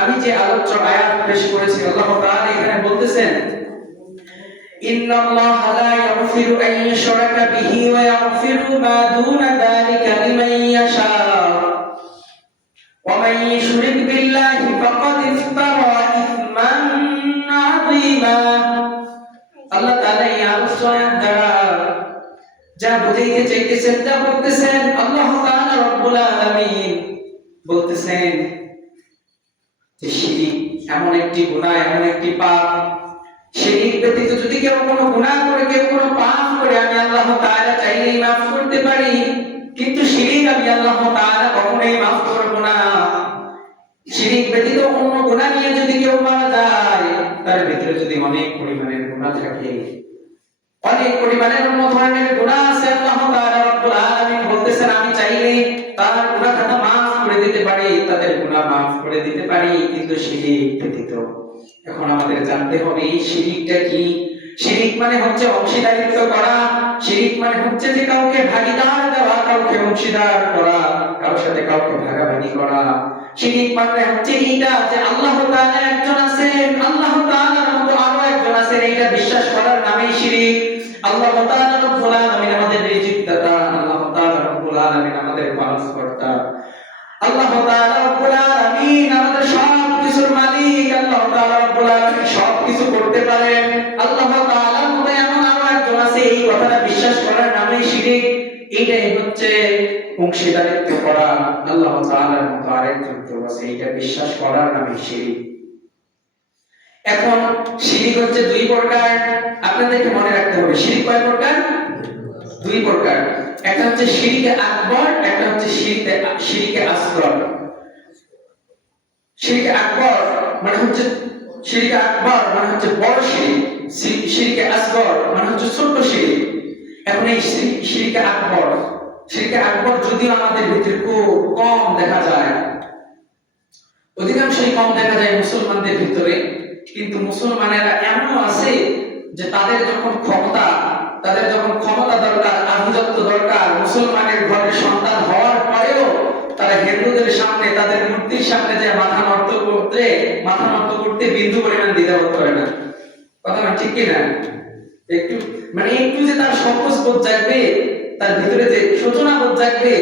আমি যে আলোচ্য আয়াত পেশ করেছি, আল্লাহ তাআলা এখানে বলতেছেন লা বিহি ওয়া মা দুনা যালিকা লিমান ইয়াশা। ওয়া মান বিল্লাহি ফাকাদ ইফতারা ইসমান আযীমা। আল্লাহ তাআলা এই আলোচ্য দ্বারা যা বুঝাইতে চাইতেছেন, তা বলতেছেন, আল্লাহ তাআলা রব্বুল আলামিন বলতেছেন যে শিরিক এমন একটি গুনাহ এমন একটি পাপ। শিরিক ব্যতীত যদি কেউ কোনো গুনাহ করে, কেউ কোনো পাপ করে, আমি আল্লাহ তাআলা চাইলেই মাফ করতে পারি। কিন্তু শিরিক আমি আল্লাহ তাআলা কখনোই মাফ করব না। শিরিক ব্যতীত অন্য গুনাহ নিয়ে যদি কেউ মারা যায়, তার ভিতরে যদি অনেক পরিমাণের গুনাহ থাকে অনেক পরিমাণের অন্য ধরনের গুনাহ আছে, আল্লাহ তাআলা রব্বুল আলামিন বলতেছেন, আমি চাইলে তার গুনাহ খাতা মাফ করে দিতে পারি, তাদের গুনাহ মাফ করে দিতে পারি, কিন্তু শিরিক ব্যতীত এখন আমাদের জানতে হবে, এই শিরিকটা কি? শিরিক মানে হচ্ছে অংশীদারিত্ব করা, শিরিক মানে হচ্ছে যে কাউকে ভাগীদার দেওয়া, কাউকে অংশীদার করা, কারোর সাথে কাউকে ভাগাভাগি করা। শিরিক মানে হচ্ছে এইটা যে আল্লাহ তাআলা একজন আছেন, আল্লাহ তাআলার মতো আছেন, এইটা বিশ্বাস করার নামেই শিরিক আল্লাহ তাআলা রব্বুল আলামিন আমাদের রিজিকদাতা আল্লাহ তাআলা রব্বুল আলামিন আমাদের পালনকর্তা। আল্লাহ তাআলা রব্বুল আলামিন আমাদের সব কিছুর মালিক, আল্লাহ তাআলা রব্বুল আলামিন সব কিছু করতে পারেন। আল্লাহ তাআলার মতো এমন আরও একজন আছে, এই কথাটা বিশ্বাস করার নামেই শিরিক এইটাই হচ্ছে অংশীদারিত্ব করা। আল্লাহ তাআলার মতো আরেকজন কেউ আছে, এইটা বিশ্বাস করার নামেই শিরিক এখন শিরিক হচ্ছে দুই প্রকার, আপনাদেরকে মনে রাখতে হবে, শিরিক কয় প্রকার? দুই প্রকার। একটা হচ্ছে শিরিকে আকবর, একটা হচ্ছে শিরিকে শিরিকে আসগর শিরিকে আকবর মানে হচ্ছে, শিরিকে আকবর মানে হচ্ছে বড় শিরিক শিরিকে আসগর মানে হচ্ছে ছোট শিরিক। এখন এই শিরি- শিরিকে আকবর শিরিকে আকবর যদিও আমাদের ভিতরে খুব কম দেখা যায়, অধিকাংশই কম দেখা যায় মুসলমানদের ভিতরে। কিন্তু মুসলমানেরা এমন আছে যে তাদের যখন ক্ষমতা, তাদের যখন ক্ষমতা দরকার আভিজাত্য দরকার, মুসলমানের ঘরের সন্তান হওয়ার পরেও তারা হিন্দুদের সামনে, তাদের মূর্তির সামনে যে মাথা নত করতে, মাথা নত করতে বিন্দু পরিমাণ দ্বিধাবোধ করে না। কথা ঠিক কিনা? একটু মানে একটু যে তার সংকোচ বোধ জাগবে, তার ভিতরে যে সূচনা বোধ জাগবে,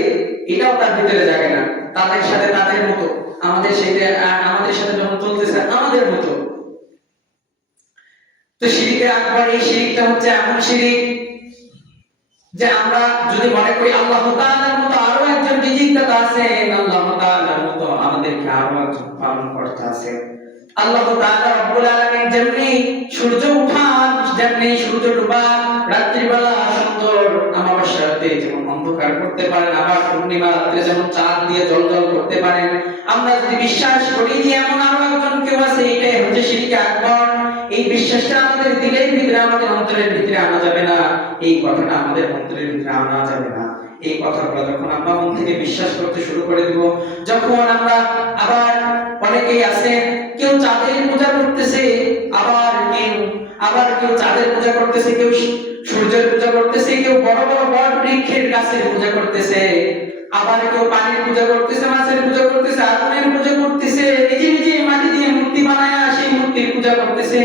এটাও তার ভিতরে জাগে না। তাদের সাথে তাদের মতো, আমাদের সাথে আমাদের সাথে যখন চলতেছে, আমাদের মতো। শিরিকের আকবর এই শিরিকটা হচ্ছে এমন শিরিক যে আমরা যদি মনে করি আল্লাহ তাআলার মতো আরও একজন রিজিকদাতা আছেন আল্লাহ তাআলার মতো আমাদেরকে আরও একজন পালন করতে আছেন আল্লাহ তাআলা রব্বুল আলামিন যেমনি সূর্য উঠান, যেমনি সূর্য ডোবা রাত্রিবেলা সুন্দর অমাবস্যা রাতে যেমন অন্ধকার করতে পারেন, আবার পূর্ণিমা রাত্রে যেমন চাঁদ দিয়ে জলজল করতে পারেন। আমরা যদি বিশ্বাস করি যে এমন আরও একজন কেউ আছে, এটাই হচ্ছে শিরিকে আকবর। এই বিশ্বাসটা ভিতরে আমাদের অন্তরের ভিতরে আনা যাবে না, এই কথাটা আমাদের অন্তরের ভিতরে আনা যাবে না। এই কথাগুলো যখন আমরা মন থেকে বিশ্বাস করতে শুরু করে দিব, যখন আমরা আবার অনেকেই আছে, কেউ চাঁদের পূজা করতেছে, আবার কেউ আবার কেউ চাঁদের পূজা করতেছে, কেউ সূর্যের পূজা করতেছে, কেউ বড় বড় বট বৃক্ষের গাছের পূজা করতেছে, আবার কেউ পানির পূজা করতেছে, মাছের পূজা করতেছে, আগুনের পূজা করতেছে, নিজে নিজে মাটি দিয়ে মূর্তি বানায় সেই মূর্তির পূজা করতেছে।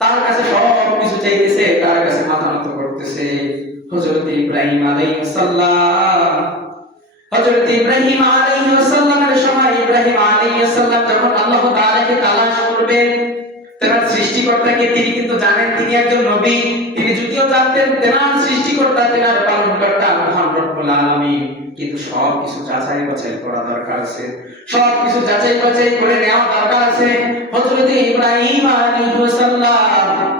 তার কাছে সব কিছু চাইতেছে, তার কাছে মাথা নত করতেছে। হযরত ইব্রাহিম আলাইহিস হযরত ইব্রাহিম আলাইহিস সময় ইব্রাহিম আলাইহিস যখন আল্লাহ তাআলাকে তালাশ করবেন, তেনার সৃষ্টিকর্তাকে তিনি কিন্তু জানেন, তিনি একজন নবী। তিনি যদিও জানতেন, তেনার সৃষ্টিকর্তা তেনার কিন্তু সব কিছু যাচাই বাছাই করা দরকার আছে। সব কিছু যাচাই বাছাই করে নেওয়া দরকার আছে। হযরত ইব্রাহিম আলাইহিস সালাম,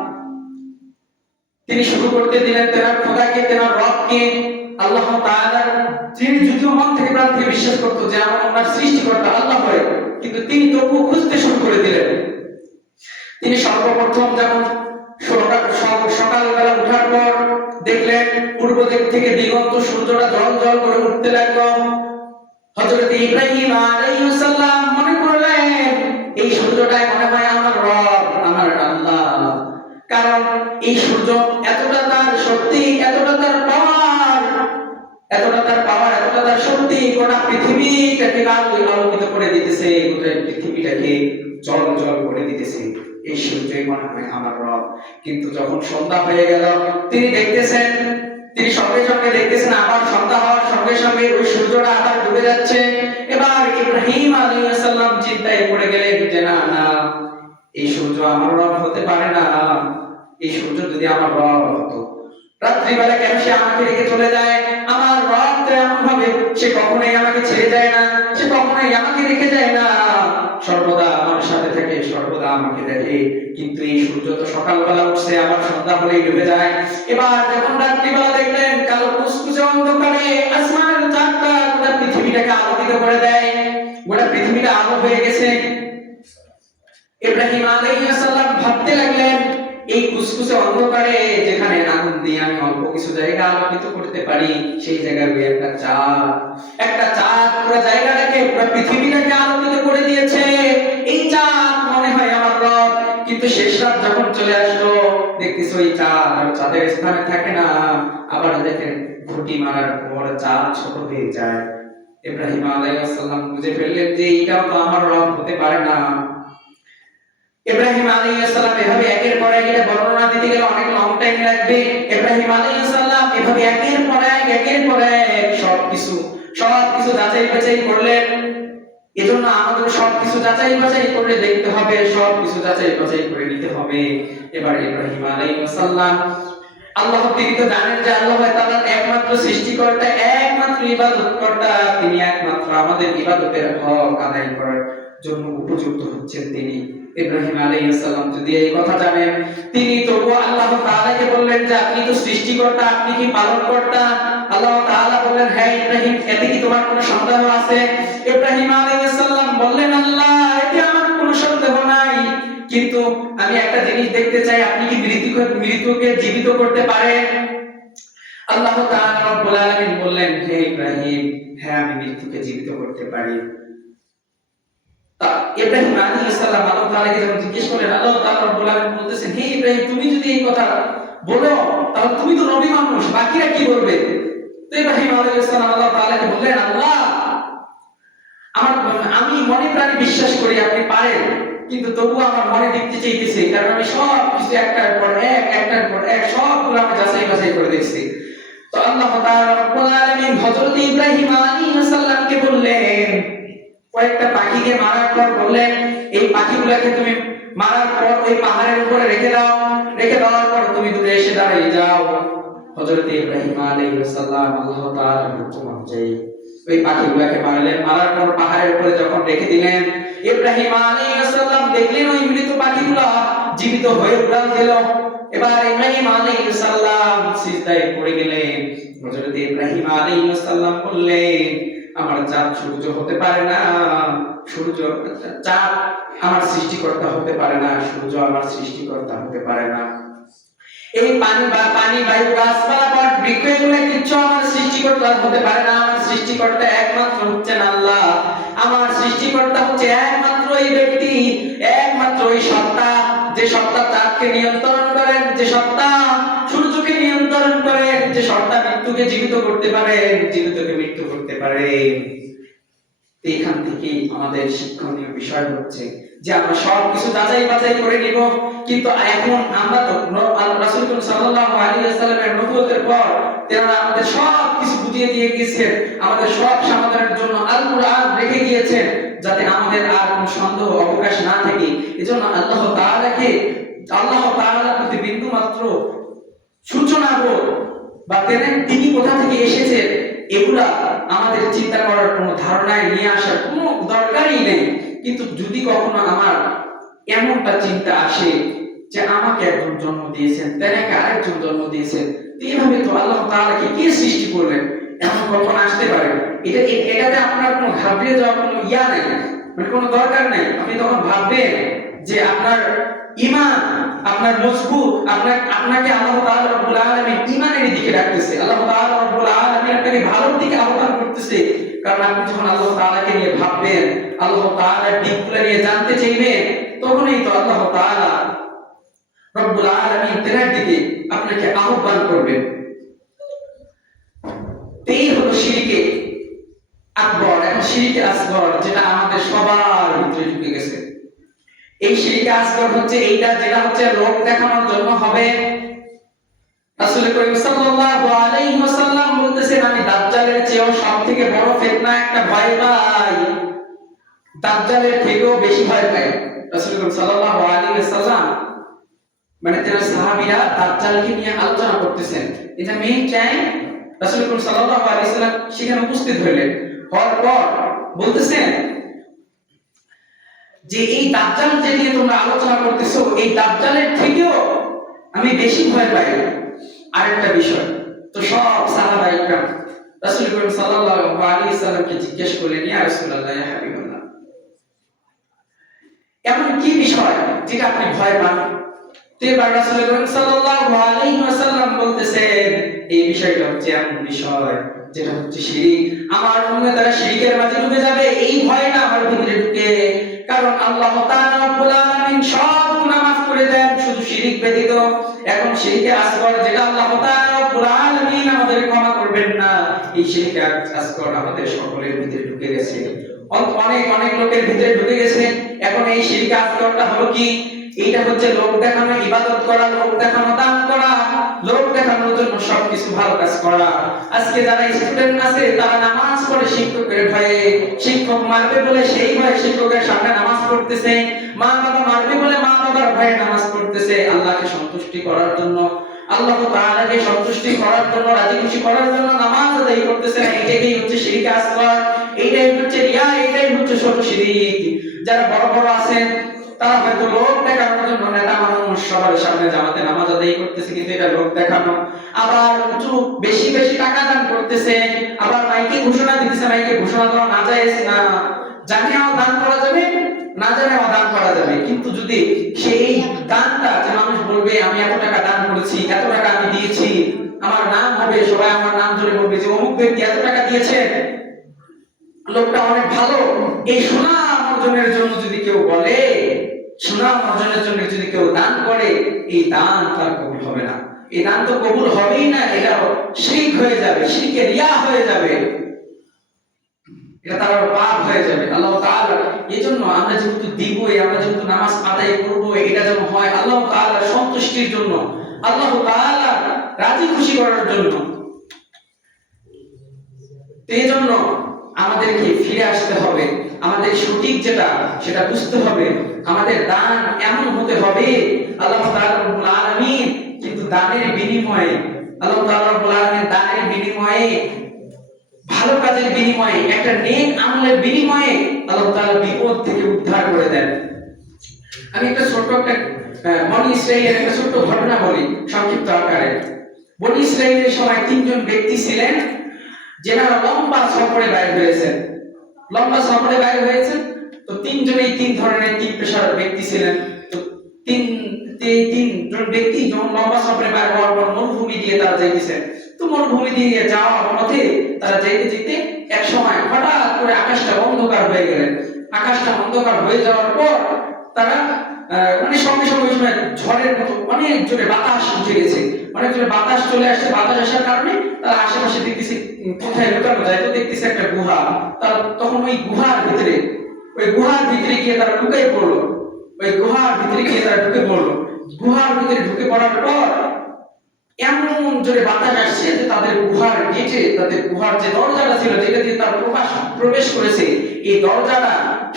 তিনি শুরু করতে দিলেন তেনার খোদাকে, তেনার রবকে। আল্লাহ তাআলা তিনি যদিও মন থেকে প্রাণ থেকে বিশ্বাস করতো যে আমার সৃষ্টিকর্তা, আল্লাহ হয়, কিন্তু তিনি তবুও খুঁজতে শুরু করে দিলেন। তিনি সর্বপ্রথম যখন সকাল সক- সকালবেলা উঠার পর দেখলেন পূর্ব দিক থেকে দিগন্ত সূর্যটা জল জল করে উঠতে লাগল। হযরত ইব্রাহিম আলাইহিস সালাম মনে করলেন, এই সূর্যটাই মনে হয় আমার রব, আমার আল্লাহ। কারণ এই সূর্য এতটা তার শক্তি, এতটা তার পাওয়ার, এতটা তার পাওয়ার, এতটা তার সত্যি গোটা পৃথিবীটাকে আলো আলোকিত করে দিতেছে গোটা পৃথিবীটাকে জল জল করে দিতেছে। এই মনে হয় আমার রব। কিন্তু যখন সন্ধ্যা হয়ে গেল, তিনি দেখতেছেন, তিনি সঙ্গে সঙ্গে দেখতেছেন আবার সন্ধ্যা হওয়ার সঙ্গে সঙ্গে ওই সূর্যটা আবার ডুবে যাচ্ছে। এবার ইব্রাহিম আলাইহিস সালাম চিন্তায় পড়ে গেলেন যে, না না, এই সূর্য আমার রব হতে পারে না। এই সূর্য যদি আমার রব হতো, রাত্রিবেলা কেন সে আমাকে রেখে চলে যায়? আমার রব তো এমন হবে, সে কখনোই আমাকে ছেড়ে যায় না, সে কখনোই আমাকে রেখে যায় না। সর্বদা আমার সাথে থাকে আমাকে দেখে, কিন্তু এই সূর্য তো সকালবেলা উঠছে আবার সন্ধ্যা হলেই ডুবে যায়। এবার যখন রাত্রিবেলা দেখলেন, কালো কুসকুসে অন্ধকারে আসমানের চাঁদটা গোটা পৃথিবীটাকে আলোকিত করে দেয়। গোটা পৃথিবীটা আলো হয়ে গেছে। ইব্রাহিম আলাইহিস সালাম ভাবতে লাগলেন এই কুসকুসে অন্ধকারে যেখানে আগুন দিয়ে আমি অল্প কিছু জায়গা আলোকিত করতে পারি, সেই জায়গায় ওই একটা চাঁদ। একটা চাঁদ পুরো জায়গাটাকে পুরো পৃথিবীটাকে আলোকিত করে দিয়েছে। এই চাঁদ মনে হয় আমার রব, কিন্তু শেষ রাত যখন চলে আসলো, দেখতেছি ওই চাঁদ আর চাঁদের স্থানে থাকে না। আবার দেখেন ঘুটি মারার পর চাঁদ ছোট হয়ে যায়। ইব্রাহিম আলাইহিস সালাম বুঝে ফেললেন যে এটাও তো আমার রব হতে পারে না। ইব্রাহিম এভাবে একের পর এক এটা বর্ণনা দিতে গেলে অনেক লং টাইম লাগবে। ইব্রাহিম এভাবে একের পর এক, একের পর এক সব কিছু সব কিছু যাচাই বাছাই করলেন এজন্য আমাদের সব কিছু যাচাই বাছাই দেখতে হবে সব কিছু যাচাই বাছাই করে নিতে হবে। এবার ইব্রাহিম আল্লাহ তিনি তো জানেন যে আল্লাহ তাআলা একমাত্র সৃষ্টিকর্তা, একমাত্র ইবাদতকর্তা, তিনি একমাত্র আমাদের ইবাদতের হক আদায় করার জন্য উপযুক্ত হচ্ছেন তিনি। ইব্রাহিম আলাইহিস সালাম যদি এই কথা জানেন, তিনি তবু আল্লাহ তাআলাকে বললেন যে আপনি তো সৃষ্টিকর্তা, আপনি কি পালনকর্তা? আল্লাহ তাআলা বললেন হ্যাঁ ইব্রাহিম, এতে কি তোমার কোনো সন্দেহ আছে? ইব্রাহিম আলাইহিস সালাম বললেন, আল্লাহ, এতে আমার কোনো সন্দেহ নাই। কিন্তু আমি একটা জিনিস দেখতে চাই, আপনি কি মৃত্যুকে মৃত্যুকে জীবিত করতে পারেন? আল্লাহ তাআলা রব্বুল আলামিন বললেন, হে ইব্রাহিম হ্যাঁ আমি মৃত্যুকে জীবিত করতে পারি। ইব্রাহিম আল্লাহ তাআলাকে যখন জিজ্ঞেস করলেন, আল্লাহ তাআলা বলতেছেন হে ইব্রাহিম, তুমি যদি এই কথা বলো, তাহলে তুমি তো নবী মানুষ, বাকিরা কি বলবে? তো ইব্রাহিম আল্লাহ তাআলাকে বললেন, আল্লাহ, আমার আমি মনে প্রাণে বিশ্বাস করি, আপনি পারেন, কিন্তু তবু আমার মনে দেখতে চাইতেছে, কারণ আমি সব কিছু একটার পর এক, একটার পর এক, সবগুলো আমি যাচাই বাছাই করে দেখছি। তো আল্লাহ তাআলা রব্বুল আলামিন হযরত ইব্রাহিম আলাইহিস সালামকে বললেন কয়েকটা পাখিকে মারার পর বললেন এই পাখিগুলোকে তুমি মারার পর ওই পাহাড়ের উপরে রেখে দাও, রেখে দেওয়ার পর তুমি দূরে এসে দাঁড়িয়ে যাও। ইব্রাহিম আলাইহিস আল্লাহ হুকুম অনুযায়ী ওই পাখিগুলোকে মারলেন মারার পর পাহাড়ের উপরে যখন রেখে দিলেন, ইব্রাহিম দেখলেন ওই মৃত পাখিগুলো জীবিত হয়ে উড়াল দিল এবার ইব্রাহিম আলাইহিস সিজদায় পড়ে গেলেন। হযরত ইব্রাহিম বললেন আমার চাঁদ সূর্য হতে পারে না, সূর্য চাঁদ আমার সৃষ্টিকর্তা হতে পারে না, সূর্য আমার সৃষ্টিকর্তা হতে পারে না। এই পানি বা পানি, বায়ু, গাছপালা বট বৃক্ষ এগুলো কিচ্ছু আমার সৃষ্টিকর্তা হতে পারে না, আমার সৃষ্টিকর্তা একমাত্র হচ্ছেন আল্লাহ। আমার সৃষ্টিকর্তা হচ্ছে একমাত্র এই ব্যক্তি, একমাত্র ওই সত্তা। যে সত্তা চাঁদকে নিয়ন্ত্রণ করেন, যে সত্তা নিয়ন্ত্রণ করেন যে সত্তা মৃত্যুকে জীবিত করতে পারেন জীবিতকে মৃত্যু করতে পারেন এখান থেকে আমাদের শিক্ষণীয় বিষয় হচ্ছে যে আমরা সব কিছু যাচাই বাছাই করে নিব। কিন্তু এখন আমরা তো রাসূল সাল্লাল্লাহু আলাইহি ওয়াসাল্লামের নবুয়তের পর তেনারা আমাদের সব কিছু বুঝিয়ে দিয়ে গিয়েছেন আমাদের সব সমাধানের জন্য আল কুরআন রেখে গিয়েছেন যাতে আমাদের আর কোনো সন্দেহ, অবকাশ না থাকে। এজন্য আল্লাহ তাআলাকে আল্লাহ তাআলার প্রতি বিন্দু মাত্র সূচনা হোক বা তেনে কোথা থেকে এসেছেন, এগুলা আমাদের চিন্তা করার কোনো ধারণায় নিয়ে আসার কোনো দরকারই নেই। কিন্তু যদি কখনো আমার এমনটা চিন্তা আসে যে আমাকে একজন জন্ম দিয়েছেন তেনাকে আরেকজন জন্ম দিয়েছেন এইভাবে তো আল্লাহ তাআলাকে কে সৃষ্টি করলেন এমন কল্পনা আসতে পারে। এটা এটাতে আপনার কোনো ঘাবড়িয়ে যাওয়ার কোনো ইয়া নেই মানে কোনো দরকার নেই। আপনি তখন ভাববেন যে আপনার ইমান, আপনার মজবুত, আপনার, আপনাকে আল্লাহ তাআলা আলামিন ইমানের দিকে ডাকতেছে আল্লাহ তাআলা আলামিন আপনাকে ভালোর দিকে আহ্বান করতেছে। কারণ আপনি যখন আল্লাহ তাআলাকে নিয়ে ভাববেন, আল্লাহ তাআলার দিকগুলো নিয়ে জানতে চাইবেন, তখনই তো আল্লাহ তাআলা আলামিন দিকে আপনাকে আহ্বান করবেন। এই হলো শিরকে আকবর। এখন শিরিকে আসগর, যেটা আমাদের সবার ভিতরে ঢুকে গেছে। এই শিরিকে আসগর হচ্ছে, এইটা যেটা হচ্ছে লোক দেখানোর জন্য হবে। সাল্লাল্লাহু আলাইহি ওয়াসাল্লাম বলতেছেন আমি দাজ্জালের চেয়েও সবথেকে বড় ফিতনা একটা ভয় পাই। দাজ্জালের থেকেও বেশি ভয় পাই। রাসূল করিম সাল্লাল্লাহু আলাইহি ওয়াসাল্লাম মানে তেরা সাহাবীরা দাজ্জালকে নিয়ে আলোচনা করতেছেন এটা মেইন চাই রাসূল করিম সাল্লাল্লাহু আলাইহি ওয়াসাল্লাম সেখানে উপস্থিত হলেন। হওয়ার পর বলতেছেন যে এই দাজ্জাল যে নিয়ে তোমরা আলোচনা করতেছো, এই দাজ্জালের থেকেও আমি বেশি ভয় পাই। আরেকটা বিষয়, তো সব সাহাবা ইকরাম রাসূল করিম সাল্লাল্লাহু আলাইহি সাল্লামকে জিজ্ঞেস করলেন, ইয়া রাসূলুল্লাহ, ইয়া হাবিবাল্লাহ। এমন কি বিষয় যেটা আপনি ভয় পান? তো এবার রাসূল করিম সাল্লাল্লাহু আলাইহি ওয়াসাল্লাম বলতেছেন, এই বিষয়টা হচ্ছে এমন বিষয় যেটা হচ্ছে শিরিক। আমার তারা শিরিকের মাঝে ডুবে যাবে, এই ভয়টা আমার ভিতরে ঢুকে কারণ আল্লাহ সব মাফ করে দেন, শুধু শিরিক ব্যতীত। এখন যেটা আল্লাহ আমাদের ক্ষমা করবেন না, এই আমাদের সকলের ভিতরে ঢুকে গেছে। অনেক অনেক লোকের ভিতরে ঢুকে গেছে। এখন এই শিরিকে আসগরটা হলো কি? এইটা হচ্ছে লোক দেখানো, ইবাদত করা, লোক দেখানো, দান করা। লোক দেখানোর জন্য সবকিছু ভালো কাজ করা। আজকে যারা স্টুডেন্ট আছে, তারা নামাজ পড়ে শিক্ষকের ভয়ে শিক্ষক মারবে বলে সেই ভয়ে শিক্ষকের সামনে নামাজ পড়তেছে। মা বাবা মারবে বলে মা বাবার ভয়ে নামাজ পড়তেছে। আল্লাহকে সন্তুষ্টি করার জন্য, আল্লাহ তাআলাকে সন্তুষ্টি করার জন্য, রাজি খুশি করার জন্য নামাজ আদায় করতেছে। না এটাই হচ্ছে শিরিক আসগর এইটাই হচ্ছে রিয়া এইটাই হচ্ছে ছোট শিরিক যারা বড় বড় আছেন তারা হয়তো লোক জন্য নেতা মানুষ সবার সামনে জামাতে নামাজ আদায় করতেছে, কিন্তু এটা লোক দেখানো। আবার বেশি বেশি টাকা দান করতেছে, আবার মাইকে ঘোষণা দিতেছে, মাইকে ঘোষণা না যায় না। দান করা যাবে, না দান করা যাবে। কিন্তু যদি সেই দানটা যে মানুষ বলবে, আমি এত টাকা দান করেছি, এত টাকা আমি দিয়েছি, আমার নাম হবে, সবাই আমার নাম ধরে বলবে যে অমুক ব্যক্তি এত টাকা দিয়েছে। লোকটা অনেক ভালো। এই সুনাম অর্জনের জন্য যদি কেউ বলে সুনাম অর্জনের জন্য যদি কেউ দান করে, এই দান তার কবুল হবে না। এই দান তো কবুল হবেই না এটা শিরিক হয়ে যাবে শিরকে রিয়া হয়ে যাবে। এটা তার পাপ হয়ে যাবে। আল্লাহ তাআলা এজন্য আমরা যেহেতু দিবই আমরা যেহেতু নামাজ আদায় করব, এটা যেন হয়, আল্লাহ তাআলার সন্তুষ্টির জন্য, আল্লাহ তাআলা রাজি খুশি করার জন্য। এই জন্য আমাদেরকে ফিরে আসতে হবে। আমাদের সঠিক যেটা, সেটা বুঝতে হবে। আমাদের দান এমন হতে হবে। আল্লাহ তাআলা আলামিন কিন্তু দানের বিনিময়ে, আল্লাহ তাআলা আলামিন দানের বিনিময়ে, ভালো কাজের বিনিময়ে, একটা নেক আমলের বিনিময়ে আল্লাহ তাআলা বিপদ থেকে উদ্ধার করে দেন। আমি একটা ছোট্ট একটা বনি ইসরাইলের একটা ছোট্ট ঘটনা বলি সংক্ষিপ্ত আকারে। বনি ইসরাইলের সময় তিনজন ব্যক্তি ছিলেন, যেনারা লম্বা সফরে বাইর হয়েছেন। লম্বা সফরে বাইর হয়েছেন তো তিনজনেই তিন ধরনের তিন পেশার ব্যক্তি ছিলেন। তো তিন তিনজন ব্যক্তি যখন লম্বা সফরে বাইর হওয়ার পর মরুভূমি দিয়ে তারা যাইতেছেন তো মরুভূমি দিয়ে যাওয়ার পথে তারা যেতে যেতে এক সময় হঠাৎ করে আকাশটা অন্ধকার হয়ে গেলেন। আকাশটা অন্ধকার হয়ে যাওয়ার পর তারা মানে সঙ্গে সঙ্গে সময় ঝড়ের মতো অনেক জোরে বাতাস উঠে গেছে। অনেক জোরে বাতাস চলে আসছে। বাতাস আসার কারণে তারা আশেপাশে দেখতেছে কোথায় লুকানো যায় তো দেখতেছে একটা গুহা। তারা তখন ওই গুহার ভিতরে ওই গুহার ভিতরে গিয়ে তারা ঢুকে পড়ল। ওই গুহার ভিতরে গিয়ে তারা ঢুকে পড়ল। গুহার ভিতরে ঢুকে পড়ার পর এমন জোরে বাতাস আসছে যে তাদের গুহার গেটে, তাদের গুহার যে দরজাটা ছিল, যেটা দিয়ে তার প্রকাশ, প্রবেশ করেছে, এই দরজাটা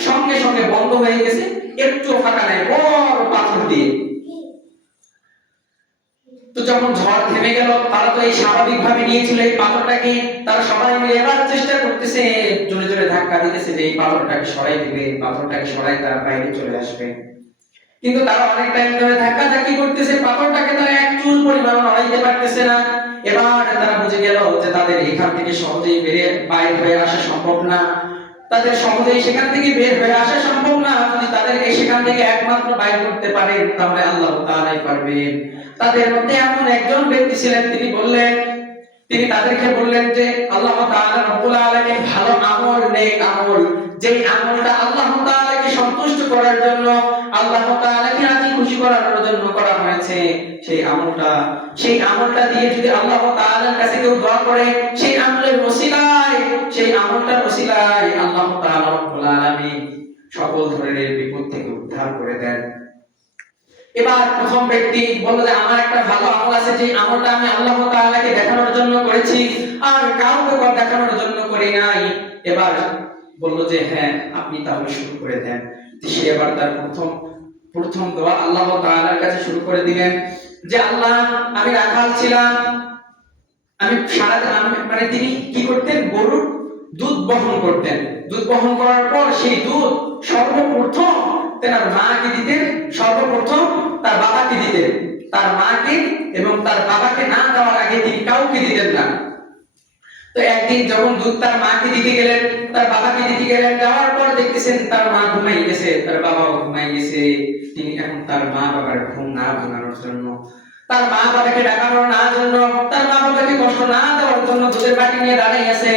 সঙ্গে সঙ্গে বন্ধ হয়ে গেছে, একটু ফাঁকা নেয় বড় পাথর দিয়ে। তো যখন ঝড় থেমে গেল, তারা তো এই স্বাভাবিক ভাবে নিয়েছিল এই পাথরটাকে। তারা সবাই মিলে এবার চেষ্টা করতেছে, জোরে জোরে ধাক্কা দিতেছে যে এই পাথরটাকে সরাই দিবে, পাথরটাকে সরাই তারা বাইরে চলে আসবে। কিন্তু তারা অনেক টাইম ধরে ধাক্কা ধাক্কি করতেছে, পাথরটাকে তারা এক চুল পরিমাণ নড়াইতে পারতেছে না। এবার তারা বুঝে গেল যে তাদের এখান থেকে সহজেই বেরিয়ে বাইরে হয়ে আসা সম্ভব না। তাদের সহজেই সেখান থেকে বের হয়ে আসা সম্ভব না। যদি তাদেরকে সেখান থেকে একমাত্র বাইর করতে পারেন, তাহলে আল্লাহ তাআলাই পারবেন তাদের মধ্যে এমন একজন ব্যক্তি ছিলেন, তিনি বললেন, তিনি তাদেরকে বললেন যে, আল্লাহ তাআলা রব্বুল আলামিন ভালো আমল, নেক আমল। যেই আমলটা আল্লাহ তাআলাকে সন্তুষ্ট করার জন্য আল্লাহ তাআলাকে রাজি খুশি করানোর জন্য করা হয়েছে। সেই আমলটা সেই আমলটা দিয়ে যদি আল্লাহ তাআলার কাছে কেউ দোয়া করে, সেই আমলের ওসিলায়, সেই আমলটার ওসিলায় আল্লাহ তাআলা রব্বুল আলামিন সকল ধরনের বিপদ থেকে উদ্ধার করে দেন। এবার প্রথম ব্যক্তি বলল যে, আমার একটা ভালো আমল আছে যে আমলটা আমি আল্লাহ তাআলাকে দেখানোর জন্য করেছি, আর কাউকে দেখানোর জন্য করি নাই। এবার বলল যে হ্যাঁ আপনি তাহলে শুরু করে দেন। সে এবার তার প্রথম প্রথম দোয়া আল্লাহ তাআলার কাছে শুরু করে দিলেন যে, আল্লাহ, আমি রাখাল ছিলাম। আমি সারা মানে তিনি কি করতেন? গরুর দুধ বহন করতেন। দুধ বহন করার পর সেই দুধ সর্বপ্রথম তার মাকে দিতেন, সর্বপ্রথম তার বাবাকে দিতেন। তার মাকে এবং তার বাবাকে না দেওয়ার আগে তিনি কাউকে দিতেন না। তো একদিন যখন দুধ তার মাকে দিতে গেলেন, তার বাবাকে দিতে গেলেন, যাওয়ার পর দেখতেছেন তার মা ঘুমাই গেছে, তার বাবাও ঘুমাই গেছে। তিনি এখন তার মা বাবার ঘুম না ভাঙানোর জন্য। তার মা বাবাকে ডাকানোর না জন্য, তার মা বাবাকে কষ্ট না দেওয়ার জন্য দুধের বাটি নিয়ে দাঁড়াই আছে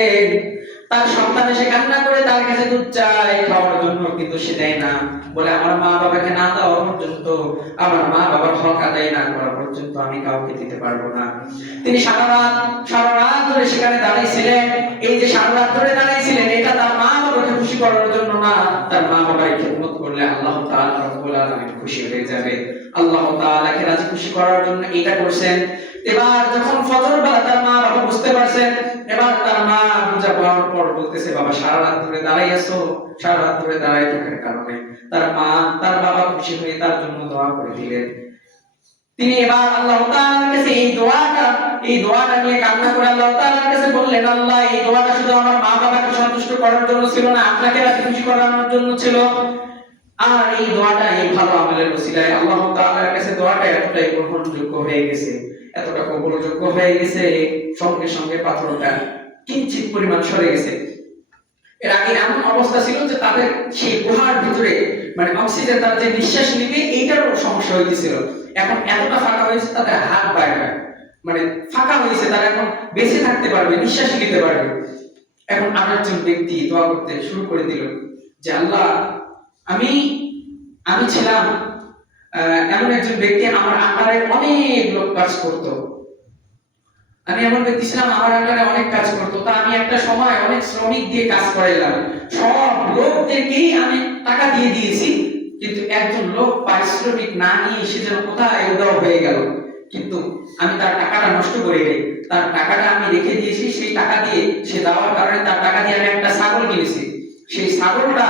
তার সন্তান এসে কান্না করে তার কাছে দুধ চায়, খাওয়ার জন্য কিন্তু সে দেয় না। বলে, আমার মা বাবাকে না দেওয়া পর্যন্ত, আমার মা বাবার হক আদায় না করা পর্যন্ত আমি কাউকে দিতে পারব না। তিনি সারা রাত সারা রাত ধরে সেখানে দাঁড়িয়েছিলেন এই যে সারা রাত ধরে দাঁড়িয়েছিলেন এটা তার মা বাবাকে খুশি করার জন্য না। তার মা বাবাই খেদমত করলে আল্লাহ তাআলা রব্বুল আলামিন খুশি হয়ে যাবে। আল্লাহ তাআলাকে রাজি খুশি করার জন্য এটা করছেন। এবার যখন ফজর বেলা তার মা বাবা বুঝতে পারছেন এবার তার মা বুঝা পাওয়ার পর বলতেছে, বাবা সারা রাত ধরে দাঁড়াই আছো? সারা রাত ধরে দাঁড়াই থাকার কারণে। তার মা, তার বাবা খুশি হয়ে তার জন্য দোয়া করে দিলেন। তিনি এবার আল্লাহ তাআলার কাছে এই দোয়াটা এই দোয়াটা নিয়ে কান্না করে আল্লাহ তাআলার কাছে বললেন, আল্লাহ, এই দোয়াটা শুধু আমার মা বাবাকে সন্তুষ্ট করার জন্য ছিল না, আপনাকে রাজি খুশি করানোর জন্য ছিল। আর এই দোয়াটা এই ভালো আমলের ওসিলায় আল্লাহ তাআলার কাছে দোয়াটা এতটাই গ্রহণযোগ্য হয়ে গেছে। এতটা কবুলযোগ্য হয়ে গেছে, সঙ্গে সঙ্গে পাথরটা কিঞ্চিত পরিমাণ সরে গেছে। এর আগে এমন অবস্থা ছিল যে তাদের সেই গুহার ভিতরে মানে অক্সিজেন তারা যে নিঃশ্বাস নিবে, এইটারও সমস্যা এখন এতটা ফাঁকা হয়েছে, তাদের হাত বাইরে। মানে ফাঁকা হয়েছে, তারা এখন বেঁচে থাকতে পারবে নিঃশ্বাস নিতে পারবে। এখন আরেকজন ব্যক্তি দোয়া করতে শুরু করে দিল যে, আল্লাহ, আমি আমি ছিলাম এমন একজন ব্যক্তি আমার আকারে অনেক লোক কাজ করতো। আমি এমন ব্যক্তি ছিলাম, আমার আন্ডারে অনেক কাজ করতো। তা আমি একটা সময় অনেক শ্রমিক দিয়ে কাজ করাইলাম। সব লোকদেরকেই আমি টাকা দিয়ে দিয়েছি, কিন্তু একজন লোক পারিশ্রমিক না নিয়ে সে যেন কোথায় উদাও হয়ে গেল। কিন্তু আমি তার টাকাটা নষ্ট করে দিই। তার টাকাটা আমি রেখে দিয়েছি, সেই টাকা দিয়ে সে দেওয়ার কারণে তার টাকা দিয়ে আমি একটা ছাগল কিনেছি। সেই ছাগলটা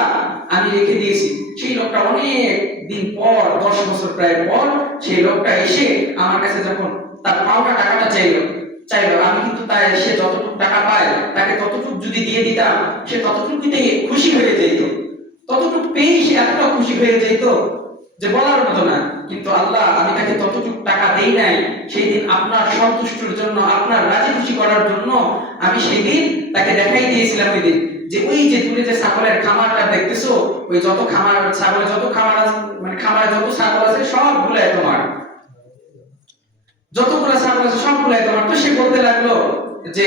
আমি রেখে দিয়েছি। সেই লোকটা অনেক দিন পর, দশ বছর প্রায় পর, সেই লোকটা এসে আমার কাছে যখন তার পাওনা টাকাটা চাইলো চাইলো, আমি কিন্তু তাই সে যতটুকু টাকা পায়, তাকে ততটুকু যদি দিয়ে দিতাম, সে ততটুকুতে খুশি হয়ে যেত। ততটুকু পেয়ে সে এতটা খুশি হয়ে যেত যে বলার মতো না। কিন্তু আল্লাহ আমি তাকে ততটুকু টাকা দেই নাই, সেই দিন আপনার সন্তুষ্টির জন্য, আপনার রাজি খুশি করার জন্য আমি সেই দিন তাকে দেখাই দিয়েছিলাম ওই দিন। যে ওই যে তুমি যে ছাগলের খামারটা দেখতেছো, ওই যত খামার ছাগলের যত খামার মানে খামারে যত ছাগল আছে সবগুলাই তোমার। যতগুলো ছাগল আছে, সবগুলাই তোমার। তো সে বলতে লাগল যে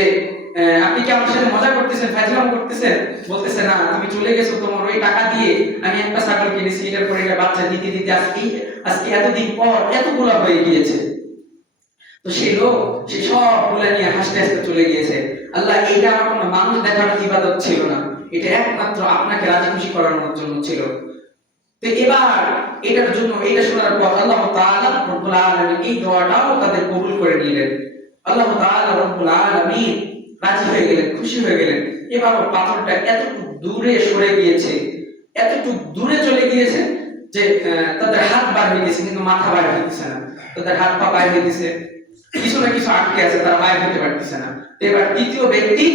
আপনি কি আমার সাথে মজা করতেছেন ফাজলাম করতেছেন? বলতেছে, না, তুমি চলে গেছো তোমার ওই টাকা দিয়ে। আমি একটা ছাগল কিনেছি এটার পরে বাচ্চা দিতে দিতে আজকে আজকে এতদিন পর এতগুলো হয়ে গিয়েছে। তো সেই লোক, সে সবগুলা নিয়ে হাসতে হাসতে চলে গিয়েছে। আল্লাহ এইটা আমার কোনো মানুষ দেখানোর ইবাদত ছিল না। এটা একমাত্র আপনাকে রাজি খুশি করানোর জন্য ছিল। তো এবার এটার জন্য, এটা শোনার পর আল্লাহ তাআলা রব্বুল আলামিন এই দোয়াটাও তাদের কবুল করে নিলেন। আল্লাহ তাআলা রব্বুল আলামিন রাজি হয়ে গেলেন, খুশি হয়ে গেলেন। এবার পাথরটা এতটুকু দূরে সরে গিয়েছে, এতটুকু দূরে চলে গিয়েছে যে তাদের হাত হয়ে গেছে, কিন্তু মাথা বার হইতেছে না। তাদের হাত পা হয়ে গেছে। কিছু না কিছু আটকে আছে, তারা বাইরে হতে পারতেছে না। এবার তৃতীয় ব্যক্তি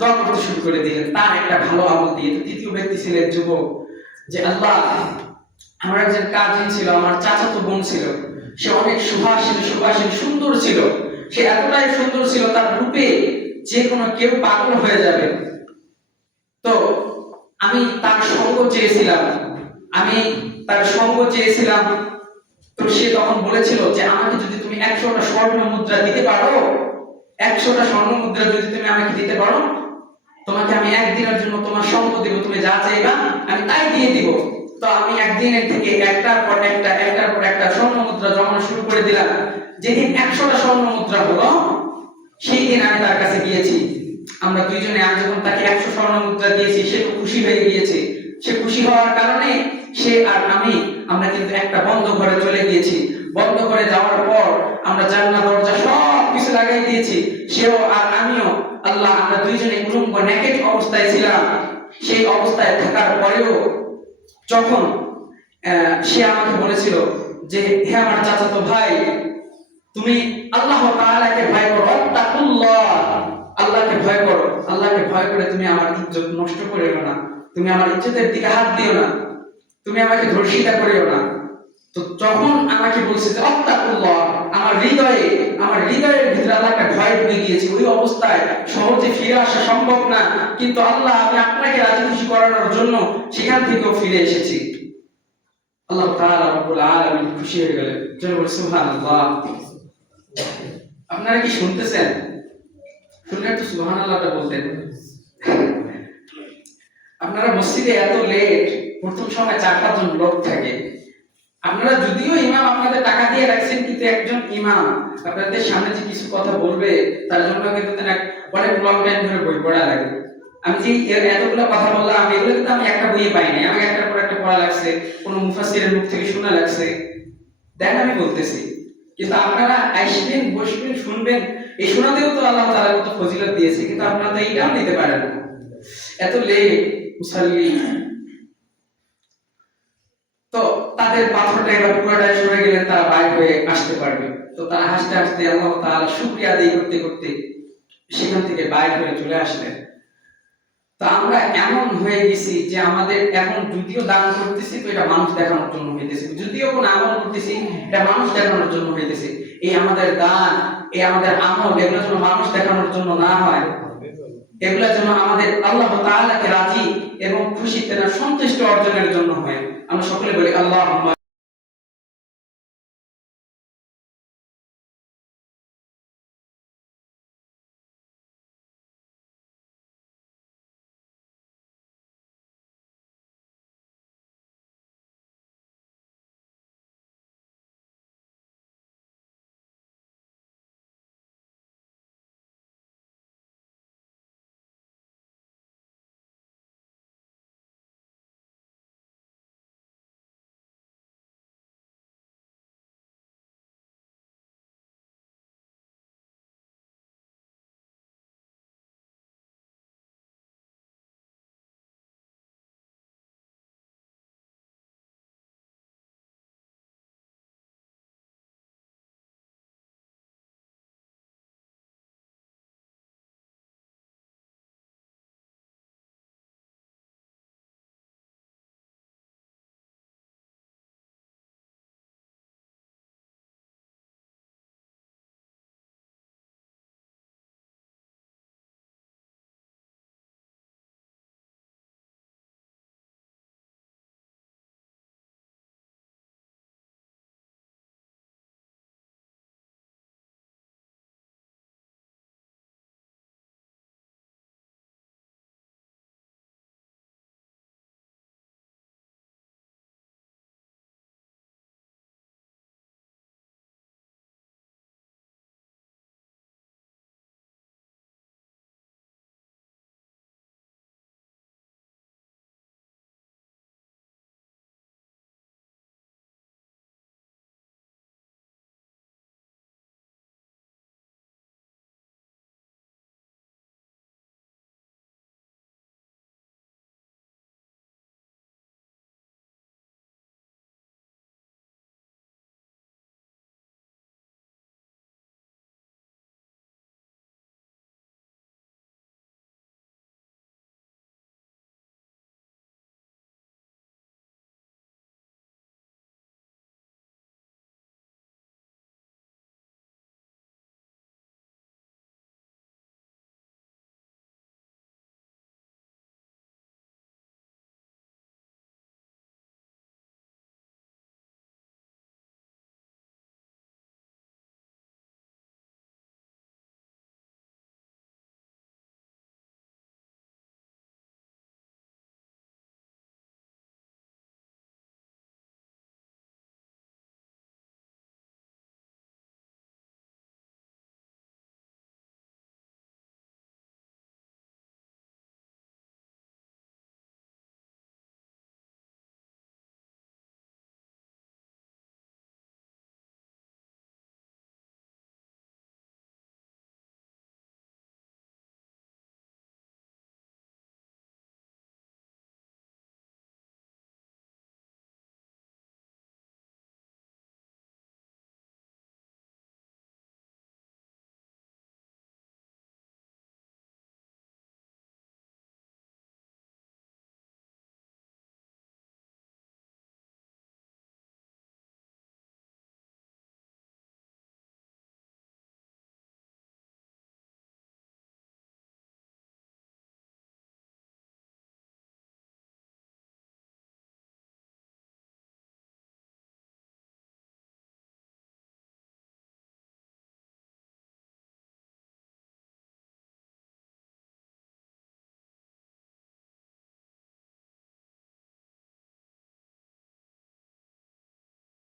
করতে শুরু করে দিলেন। তার একটা ভালো আমল দিয়ে। তৃতীয় ব্যক্তি ছিলেন যুবক, যে আল্লাহ, আমার একজন কাজিন ছিল, আমার চাচাতো বোন ছিল। সে অনেক সুভাষিত সুভাষিত, সুন্দর ছিল। সে এতটাই সুন্দর ছিল, তার রূপে যে কোনো কেউ পাগল হয়ে যাবে। তো আমি তার সঙ্গ চেয়েছিলাম। আমি তার সঙ্গ চেয়েছিলাম। তো সে তখন বলেছিল যে আমাকে যদি তুমি একশোটা স্বর্ণ মুদ্রা দিতে পারো, একশোটা স্বর্ণ মুদ্রা যদি তুমি আমাকে দিতে পারো, তোমাকে আমি একদিনের জন্য তোমার সঙ্গ দিব, তুমি যা চাইবা, আমি তাই দিয়ে দিব। তো আমি একদিনের থেকে একটার পর একটা, একটার পর একটা স্বর্ণ মুদ্রা জমানো শুরু করে দিলাম। যেদিন একশোটা স্বর্ণ মুদ্রা হলো, সেই দিন আমি তার কাছে গিয়েছি। আমরা দুইজনে, আমি যখন তাকে একশো স্বর্ণ মুদ্রা দিয়েছি, সে খুশি হয়ে গিয়েছে। সে খুশি হওয়ার কারণে সে আর আমি আমরা কিন্তু একটা বন্ধ ঘরে চলে গিয়েছি। বন্ধ ঘরে যাওয়ার পর আমরা জানলা, দরজা সব কিছু লাগাই দিয়েছি। সেও আর আমিও। আল্লাহ, আমরা দুইজনে উলঙ্গ নেকেট অবস্থায় ছিলাম। সেই অবস্থায় থাকার পরেও যখন সে আমাকে বলেছিল যে, হে আমার চাচাতো ভাই, তুমি আল্লাহ তাআলাকে ভয় করো তাকুল্লাহ আল্লাহকে ভয় করো। আল্লাহকে ভয় করে তুমি আমার ইজ্জত নষ্ট করিও না। তুমি আমার ইজ্জতের দিকে হাত দিও না। তুমি আমাকে ধর্ষিতা করিও না। তো যখন আমাকে বলছে যে অত্তাকুল্লাহ আমার হৃদয়ে, আমার হৃদয়ের ভিতরে আল্লাহ একটা ভয় ঢুকে গিয়েছে ওই অবস্থায় সহজে ফিরে আসা সম্ভব না। কিন্তু আল্লাহ, আমি আপনাকে রাজি খুশি করানোর জন্য সেখান থেকেও ফিরে এসেছি। আল্লাহ তাআলা রব্বুল আলামিন খুশি হয়ে গেলেন। যেন বলে সুবহানাল্লাহ। আপনারা কি শুনতেছেন? শুনলে একটু সুবহানাল্লাহটা বলতেন। আপনারা মসজিদে এত লেট প্রথম সময় চার পাঁচজন লোক থাকে। আপনারা যদিও ইমাম আপনাদের টাকা দিয়ে রাখছেন, কিন্তু একজন ইমাম আপনাদের সামনে যে কিছু কথা বলবে, তার জন্য কিন্তু অনেক লং টাইম ধরে বই পড়া লাগে। আমি যে এতগুলো কথা বললাম, আমি এগুলো কিন্তু আমি একটা বইয়ে পাইনি। আমাকে একটার পর একটা পড়া লাগছে, কোনো মুফাসসিরের মুখ থেকে শোনা লাগছে। দেন আমি বলতেছি, কিন্তু আপনারা আসবেন, বসবেন, শুনবেন, এই শোনাতেও তো আল্লাহ তাআলা কত ফজিলত দিয়েছে, কিন্তু আপনারা তো এইটাও নিতে পারেন এত লেট মুসাল্লি। তো তাদের পাথরটা এবার পুরোটাই সরে গেলে তারা বাইর হয়ে আসতে পারবে। তো তারা হাসতে হাসতে আল্লাহ তাআলা শুকরিয়া আদায় করতে করতে সেখান থেকে বাইর হয়ে চলে আসলেন। তো আমরা এমন হয়ে গেছি যে আমাদের এখন যদিও দান করতেছি, তো এটা মানুষ দেখানোর জন্য হইতেছে। যদিও কোনো আমল করতেছি, এটা মানুষ দেখানোর জন্য হইতেছে। এই আমাদের দান, এই আমাদের আমল, এগুলো যেন মানুষ দেখানোর জন্য না হয়, এগুলো যেন আমাদের আল্লাহ তাআলাকে রাজি এবং খুশিতে না সন্তুষ্ট অর্জনের জন্য হয়। আমরা সকলে বলি আল্লাহ